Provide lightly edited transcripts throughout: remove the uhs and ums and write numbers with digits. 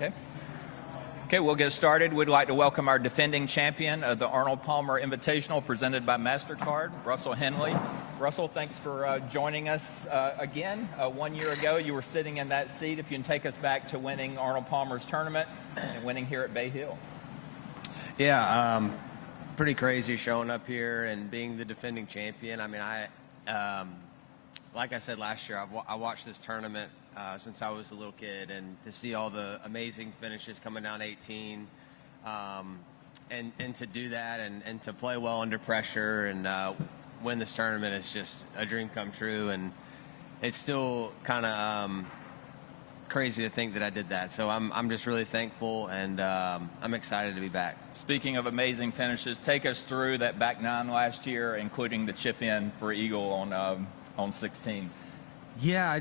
Okay. Okay, we'll get started. We'd like to welcome our defending champion of the Arnold Palmer Invitational presented by MasterCard, Russell Henley. Russell, thanks for joining us again. 1 year ago, you were sitting in that seat. If you can take us back to winning Arnold Palmer's tournament and winning here at Bay Hill. Yeah, pretty crazy showing up here and being the defending champion. I mean, like I said last year, I watched this tournament since I was a little kid, and to see all the amazing finishes coming down 18, and to do that and to play well under pressure and win this tournament is just a dream come true, and it's still kind of crazy to think that I did that. So I'm just really thankful, and I'm excited to be back. Speaking of amazing finishes, take us through that back nine last year, including the chip in for Eagle on 16. Yeah,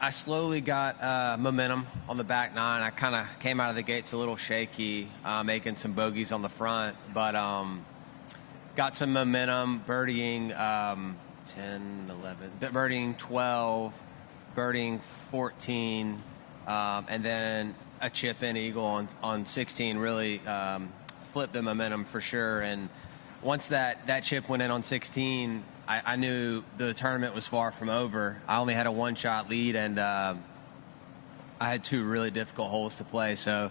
I slowly got momentum on the back nine. I kind of came out of the gates a little shaky, making some bogeys on the front, but got some momentum, birdieing 10, 11, birdieing 12, birdieing 14, and then a chip in eagle on 16 really flipped the momentum for sure. And once that chip went in on 16, I knew the tournament was far from over. I only had a one-shot lead, and I had two really difficult holes to play. So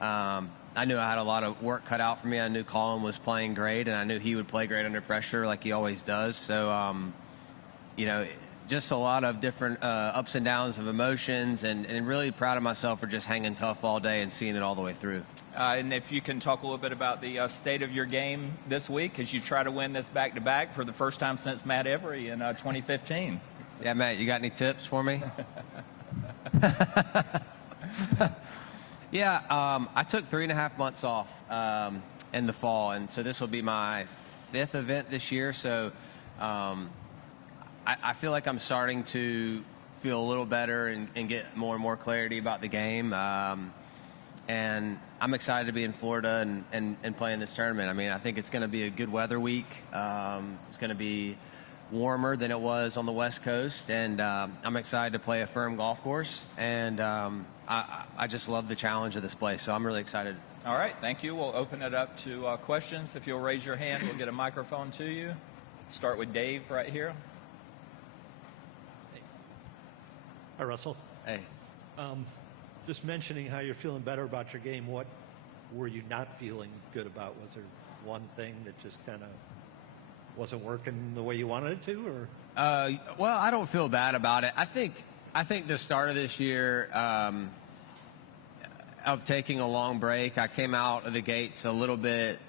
I knew I had a lot of work cut out for me. I knew Colin was playing great, and I knew he would play great under pressure like he always does. So, just a lot of different ups and downs of emotions, and really proud of myself for just hanging tough all day and seeing it all the way through. And if you can talk a little bit about the state of your game this week as you try to win this back-to-back for the first time since Matt Every in 2015. Yeah, Matt, you got any tips for me? Yeah, I took 3.5 months off in the fall, and so this will be my 5th event this year. So I feel like I'm starting to feel a little better and get more and more clarity about the game. And I'm excited to be in Florida and play in this tournament. I mean, I think it's going to be a good weather week. It's going to be warmer than it was on the West Coast, and I'm excited to play a firm golf course. And I just love the challenge of this place, so I'm really excited. All right, thank you. We'll open it up to questions. If you'll raise your hand, we'll get a microphone to you. Start with Dave right here. Hi, Russell. Hey. Just mentioning how you're feeling better about your game, what were you not feeling good about? Was there one thing that just kind of wasn't working the way you wanted it to, or? Well, I don't feel bad about it. I think the start of this year, of taking a long break, I came out of the gates a little bit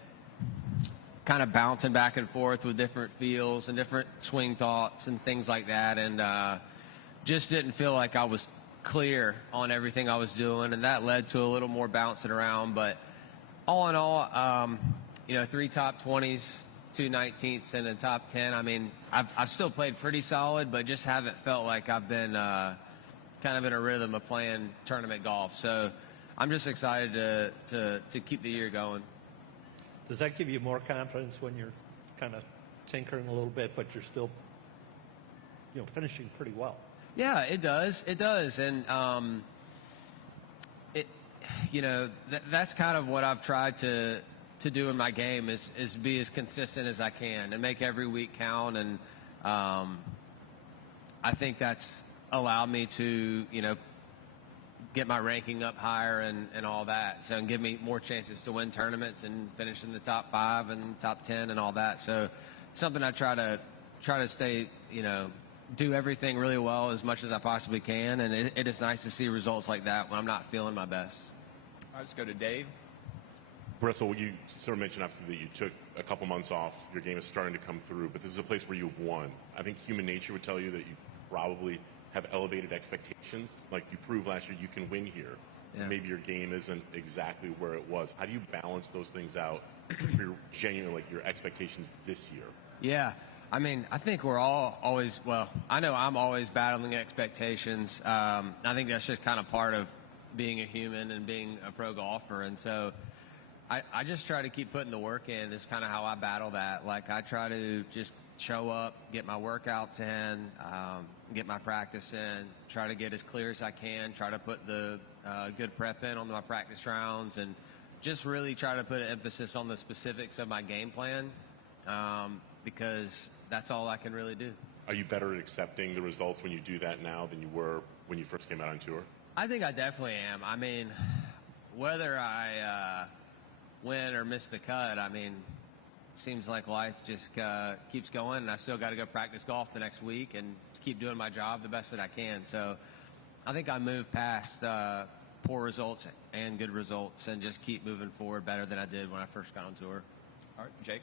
kind of bouncing back and forth with different feels and different swing thoughts and things like that, and just didn't feel like I was clear on everything I was doing, and that led to a little more bouncing around. But all in all, 3 top 20s, 2 19ths, and a top 10. I mean, I've still played pretty solid, but just haven't felt like I've been kind of in a rhythm of playing tournament golf. So I'm just excited to keep the year going. Does that give you more confidence when you're kind of tinkering a little bit, but you're still, finishing pretty well? Yeah, it does. It does. And, that's kind of what I've tried to do in my game is be as consistent as I can and make every week count. And I think that's allowed me to, get my ranking up higher and all that. So, and give me more chances to win tournaments and finish in the top 5 and top 10 and all that. So it's something I try to stay, do everything really well as much as I possibly can, and it is nice to see results like that when I'm not feeling my best. All right, let's go to Dave. Russell, you sort of mentioned obviously that you took a couple months off. Your game is starting to come through, but this is a place where you've won. I think human nature would tell you that you probably have elevated expectations. Like you proved last year you can win here. Yeah. Maybe your game isn't exactly where it was. How do you balance those things out for your expectations this year? Yeah. I mean, I think we're all always, I know I'm always battling expectations. I think that's just kind of part of being a human and being a pro golfer. And so I just try to keep putting the work in. Is kind of how I battle that. Like I try to just show up, get my workouts in, get my practice in, try to get as clear as I can, try to put the good prep in on my practice rounds, and just really try to put an emphasis on the specifics of my game plan, because that's all I can really do. Are you better at accepting the results when you do that now than you were when you first came out on tour? I think I definitely am. I mean, whether I win or miss the cut, I mean, it seems like life just keeps going, and I still got to go practice golf the next week and keep doing my job the best that I can. So I think I moved past poor results and good results and just keep moving forward better than I did when I first got on tour. All right, Jake.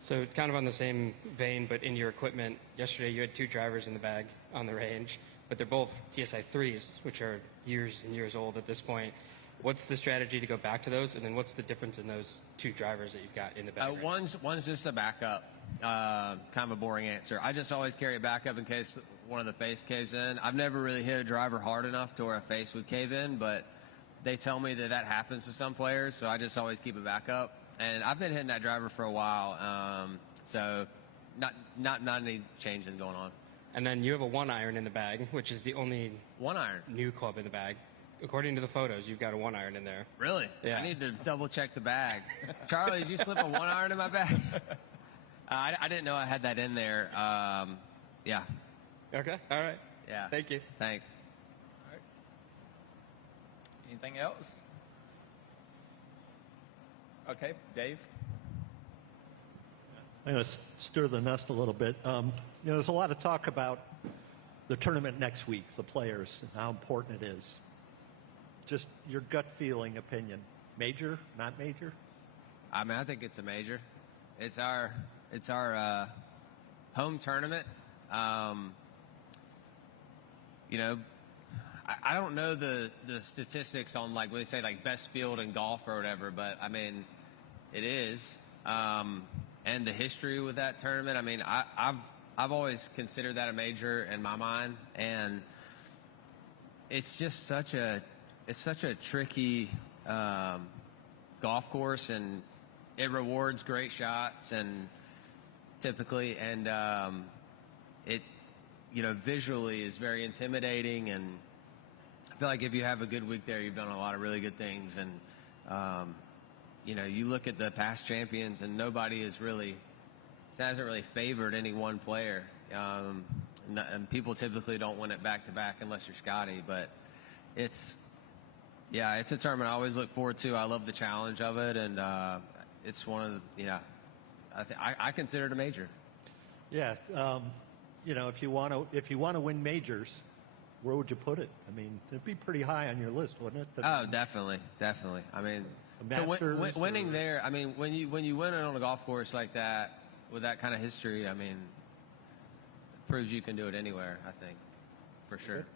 So kind of on the same vein, but in your equipment, yesterday you had 2 drivers in the bag on the range, but they're both TSI 3s, which are years and years old at this point. What's the strategy to go back to those, and then what's the difference in those 2 drivers that you've got in the bag? One's just a backup, kind of a boring answer. I just always carry a backup in case one of the face caves in. I've never really hit a driver hard enough to where a face would cave in, but they tell me that happens to some players, so I just always keep a backup. And I've been hitting that driver for a while, so not any changing going on. And then you have a 1-iron in the bag, which is the only 1-iron new club in the bag. According to the photos, you've got a 1-iron in there. Really? Yeah. I need to double check the bag. Charlie, did you slip a 1-iron in my bag? I didn't know I had that in there. Yeah. Okay. All right. Yeah. Thank you. Thanks. All right. Anything else? Okay, Dave. I'm going to stir the nest a little bit. There's a lot of talk about the tournament next week, the players, and how important it is. Just your gut feeling, opinion. Major, not major? I mean, I think it's a major. It's our home tournament. I don't know the statistics on like when they say like best field in golf or whatever, but I mean, it is. And the history with that tournament, I mean, I've always considered that a major in my mind, and it's just such a tricky golf course, and it rewards great shots and typically, and it visually is very intimidating, and I feel like if you have a good week there, you've done a lot of really good things. And you look at the past champions, and nobody hasn't really favored any one player. And people typically don't win it back to back unless you're Scotty. But it's a tournament I always look forward to. I love the challenge of it, and it's one of the I consider it a major. Yeah. If you want to win majors, where would you put it? I mean, it'd be pretty high on your list, wouldn't it? Oh, definitely. I mean, winning there. I mean, when you win it on a golf course like that with that kind of history, I mean, it proves you can do it anywhere. I think, for sure. Okay.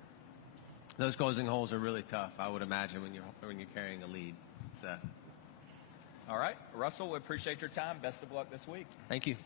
Those closing holes are really tough, I would imagine, when you're carrying a lead. So, All right, Russell, we appreciate your time. Best of luck this week. thank you.